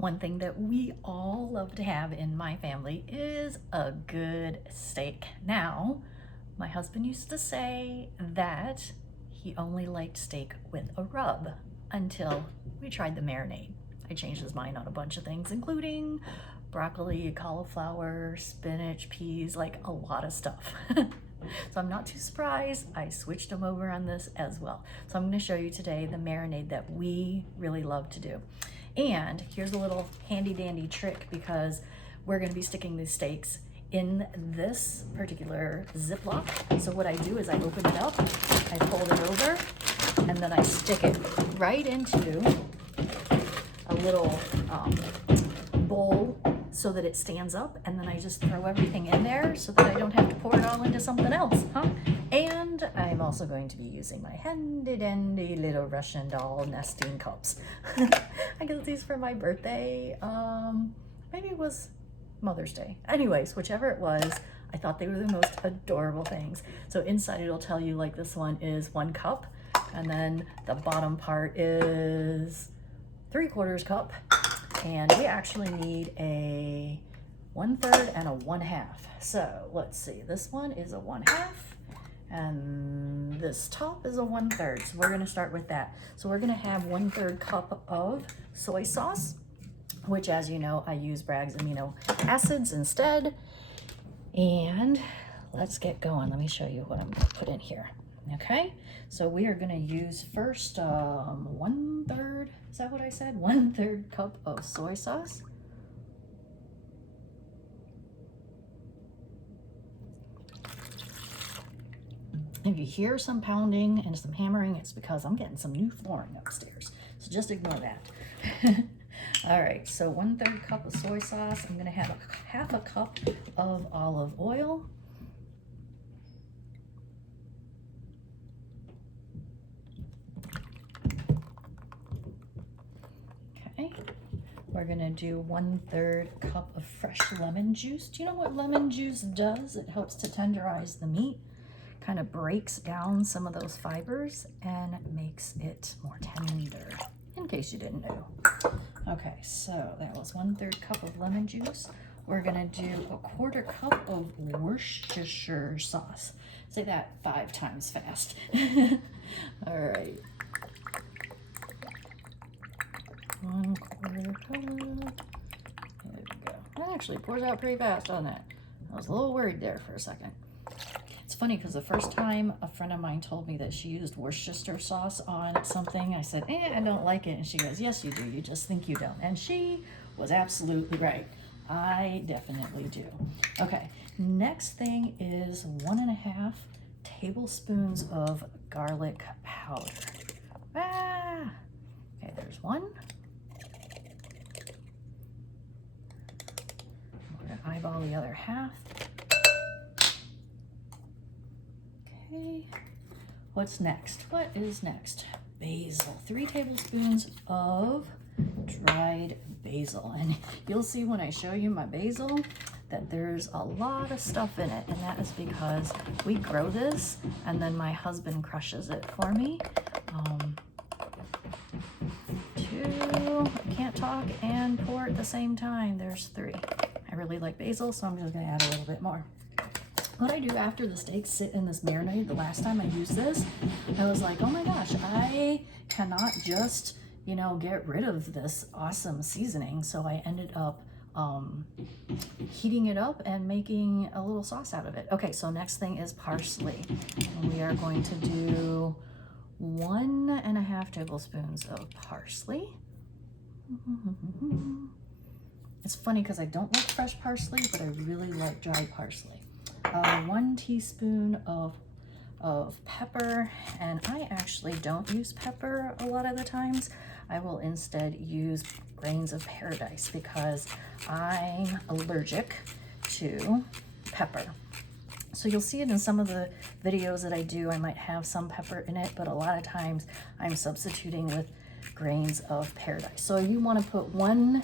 One thing that we all love to have in my family is a good steak. Now, my husband used to say that he only liked steak with a rub until we tried the marinade. I changed his mind on a bunch of things, including broccoli, cauliflower, spinach, peas, like a lot of stuff. So I'm not too surprised. I switched him over on this as well. So I'm going to show you today the marinade that we really love to do. And here's a little handy dandy trick, because we're going to be sticking these steaks in this particular Ziploc. So what I do is I open it up, I fold it over, and then I stick it right into a little bowl so that it stands up, and then I just throw everything in there so that I don't have to pour it all into something else, And I'm also going to be using my handy dandy little Russian doll nesting cups. I got these for my birthday. Maybe it was Mother's Day. Anyways, whichever it was, I thought they were the most adorable things. So inside it'll tell you, like, this one is 1 cup, and then the bottom part is 3/4 cup. And we actually need a 1/3 and a 1/2. So let's see, this one is a 1/2 and this top is a 1/3. So we're gonna start with that. So we're gonna have 1/3 cup of soy sauce, which, as you know, I use Bragg's amino acids instead. And let's get going. Let me show you what I'm gonna put in here. Okay, so we are going to use first 1/3, is that what I said? 1/3 cup of soy sauce. If you hear some pounding and some hammering, it's because I'm getting some new flooring upstairs. So just ignore that. All right, so 1/3 cup of soy sauce. I'm going to have 1/2 cup of olive oil. We're gonna do 1/3 cup of fresh lemon juice. Do you know what lemon juice does? It helps to tenderize the meat, kind of breaks down some of those fibers and makes it more tender, in case you didn't know. Okay, so that was 1/3 cup of lemon juice. We're gonna do 1/4 cup of Worcestershire sauce. Say that 5 times fast. All right. 1/4 cup. There we go. That actually pours out pretty fast, doesn't it? I was a little worried there for a second. It's funny because the first time a friend of mine told me that she used Worcestershire sauce on something, I said, I don't like it. And she goes, yes, you do. You just think you don't. And she was absolutely right. I definitely do. Okay, next thing is 1.5 tablespoons of garlic powder. Okay, there's 1. Eyeball the other 1/2. Okay, what's next? What is next? Basil. 3 tablespoons of dried basil. And you'll see when I show you my basil that there's a lot of stuff in it, and that is because we grow this and then my husband crushes it for me. I can't talk and pour at the same time. There's 3. I really like basil, so I'm just gonna add a little bit more. What I do after the steaks sit in this marinade, the last time I used this, I was like, oh my gosh, I cannot just, get rid of this awesome seasoning. So I ended up heating it up and making a little sauce out of it. Okay, so next thing is parsley. And we are going to do 1.5 tablespoons of parsley. It's funny because I don't like fresh parsley, but I really like dried parsley. 1 teaspoon of pepper, and I actually don't use pepper a lot of the times. I will instead use grains of paradise because I'm allergic to pepper. So you'll see it in some of the videos that I do. I might have some pepper in it, but a lot of times I'm substituting with grains of paradise. So you want to put 1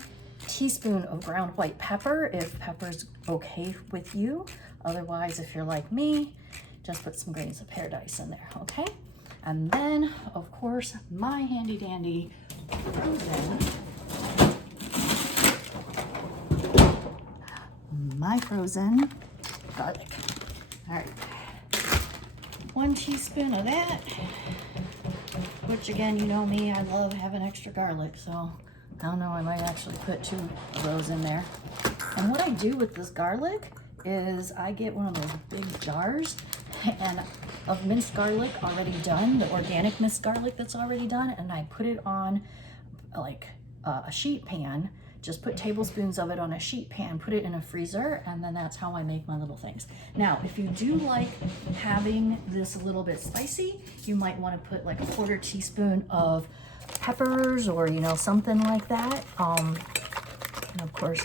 teaspoon of ground white pepper if pepper's okay with you. Otherwise, if you're like me, just put some grains of paradise in there, okay? And then, of course, my handy dandy frozen my frozen garlic. All right, 1 teaspoon of that, which again, you know me, I love having extra garlic, so I don't know, I might actually put 2 of those in there. And what I do with this garlic is I get one of those big jars and of minced garlic already done, the organic minced garlic that's already done, and I put it on like a sheet pan. Just put tablespoons of it on a sheet pan, put it in a freezer, and then that's how I make my little things. Now, if you do like having this a little bit spicy, you might want to put like a 1/4 teaspoon of peppers or, you know, something like that. And of course,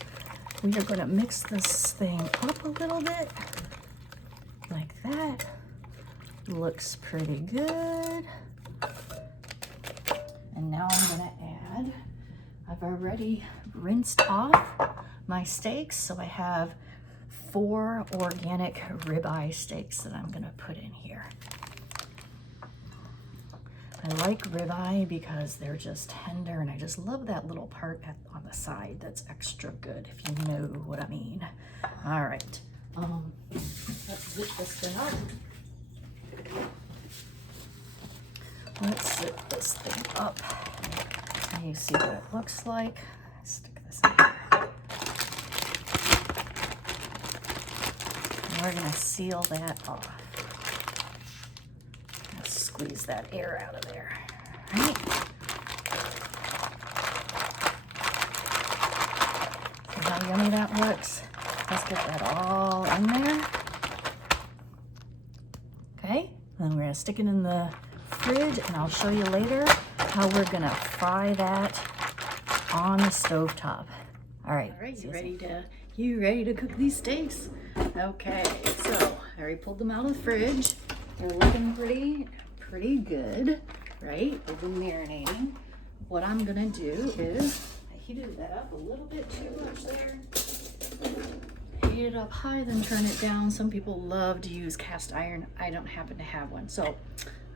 we are going to mix this thing up a little bit like that. Looks pretty good. And now I'm going to add, I've already rinsed off my steaks, so I have 4 organic ribeye steaks that I'm going to put in here. I like ribeye because they're just tender, and I just love that little part on the side that's extra good, if you know what I mean. All right, let's zip this thing up. Let's zip this thing up. And you see what it looks like. Stick this in here. And we're gonna seal that off. Let's squeeze that air out of there. All right. See how yummy that looks? Let's get that all in there. Okay, then we're gonna stick it in the fridge, and I'll show you later how we're gonna fry that on the stove top. All right, you ready to cook these steaks? Okay, so I already pulled them out of the fridge. They're looking pretty good, right? They've been marinating. What I'm gonna do is, I heated that up a little bit too much there. Heat it up high, then turn it down. Some people love to use cast iron. I don't happen to have one, so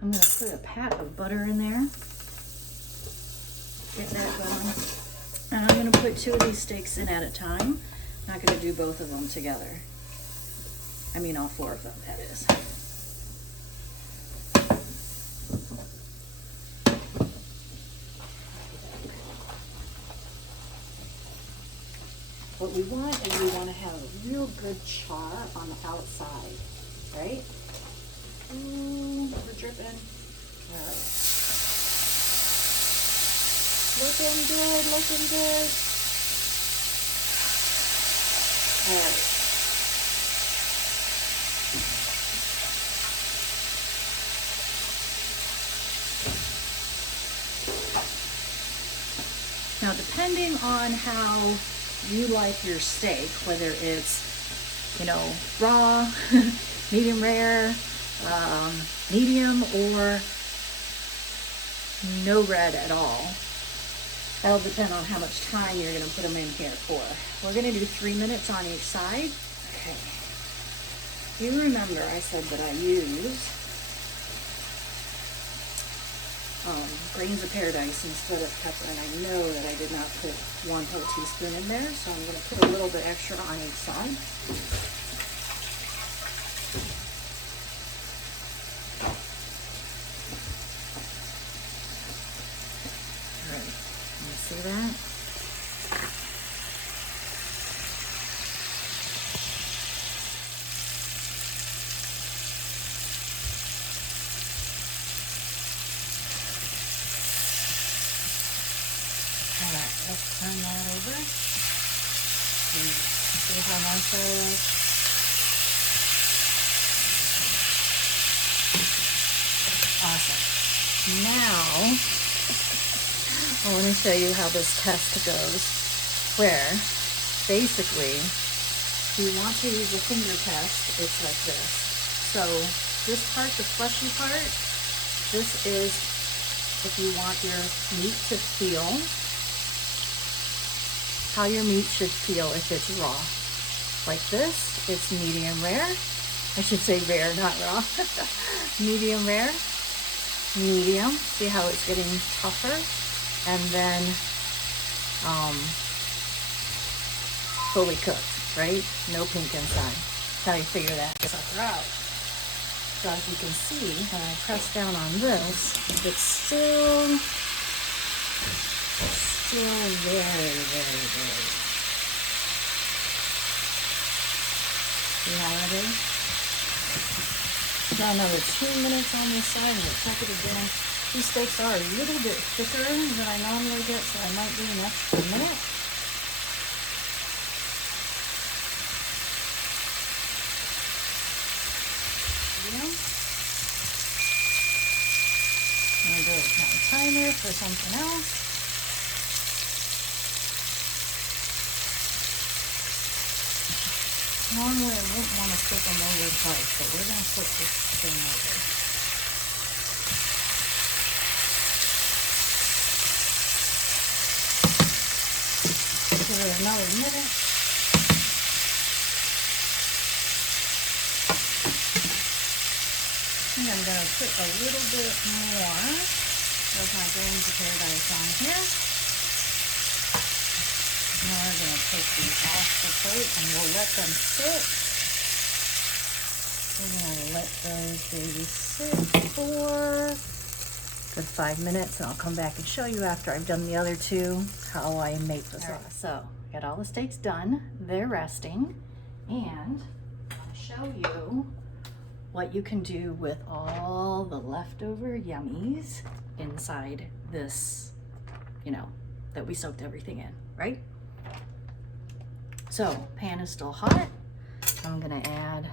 I'm gonna put a pat of butter in there. Get that going. And I'm gonna put 2 of these steaks in at a time. Not gonna do both of them together. I mean all 4 of them, that is. What we want is we want to have a real good char on the outside, right? Ooh, we're dripping. All right. Looking good, looking good. All right. Now, depending on how you like your steak, whether it's, you know, raw, medium rare, medium, or no red at all, that'll depend on how much time you're going to put them in here for. We're going to do 3 minutes on each side. Okay. You remember I said that I use grains of paradise instead of pepper, and I know that I did not put 1 whole teaspoon in there, so I'm going to put a little bit extra on each side. All right, you see that? Let's turn that over. See how nice that is? Awesome. Now, I want to show you how this test goes, where basically, if you want to use a finger test, it's like this. So this part, the fleshy part, this is if you want your meat to feel how your meat should feel if it's raw. Like this, it's medium rare. I should say rare, not raw. Medium rare, medium. See how it's getting tougher? And then fully cooked. right? No pink inside. That's how you figure that sucker out. So as you can see, when I press down on this, it's still very, very, very. See how that is? Now another 2 minutes on this side and we'll check it again. These steaks are a little bit thicker than I normally get, so I might do an extra minute. I'm going to do a timer for something else. Normally I wouldn't want to flip them over twice, but we're going to flip this thing over. Give it another minute. I think I'm going to put a little bit more of my grains of paradise on here. Now we're going to take these off the plate and we'll let them sit. We're going to let those babies sit for a good 5 minutes, and I'll come back and show you after I've done the other two how I make the sauce. Right, so I got all the steaks done. They're resting, and I'll show you what you can do with all the leftover yummies inside this, you know, that we soaked everything in, right? So, pan is still hot. I'm gonna add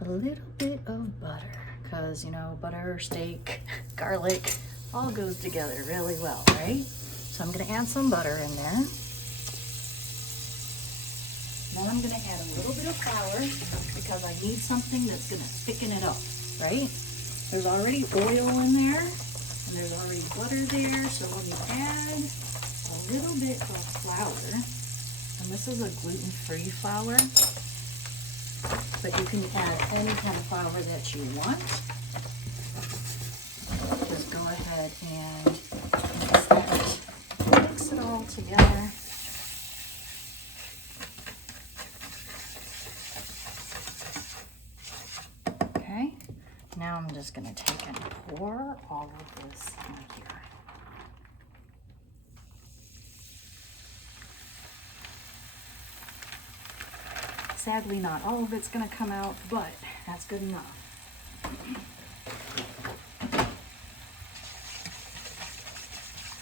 a little bit of butter, because, you know, butter, steak, garlic, all goes together really well, right? So I'm gonna add some butter in there. Then I'm gonna add a little bit of flour, because I need something that's gonna thicken it up, right? There's already oil in there, and there's already butter there, so when you add a little bit of flour, and this is a gluten-free flour, but you can add any kind of flour that you want. Just go ahead and mix it all together. Okay, now I'm just going to take and pour all of this in here. Sadly, not all of it's going to come out, but that's good enough.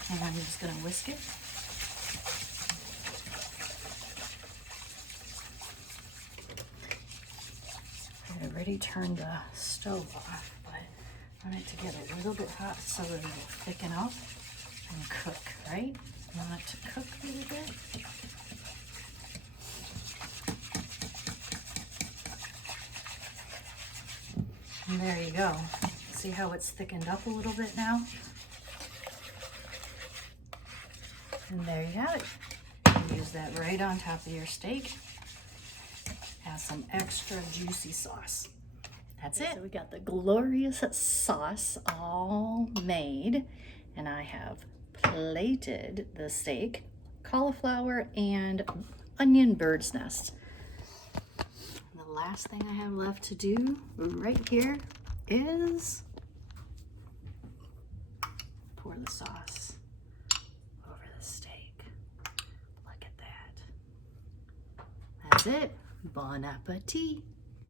And I'm just going to whisk it. I already turned the stove off, but I want it to get a little bit hot so that it'll thicken up and cook, right? I want it to cook a little bit. And there you go. See how it's thickened up a little bit now? And there you have it. You can use that right on top of your steak. Add some extra juicy sauce. That's it. So we got the glorious sauce all made, and I have plated the steak, cauliflower, and onion bird's nest. The last thing I have left to do right here is pour the sauce over the steak. Look at that. That's it. Bon appetit.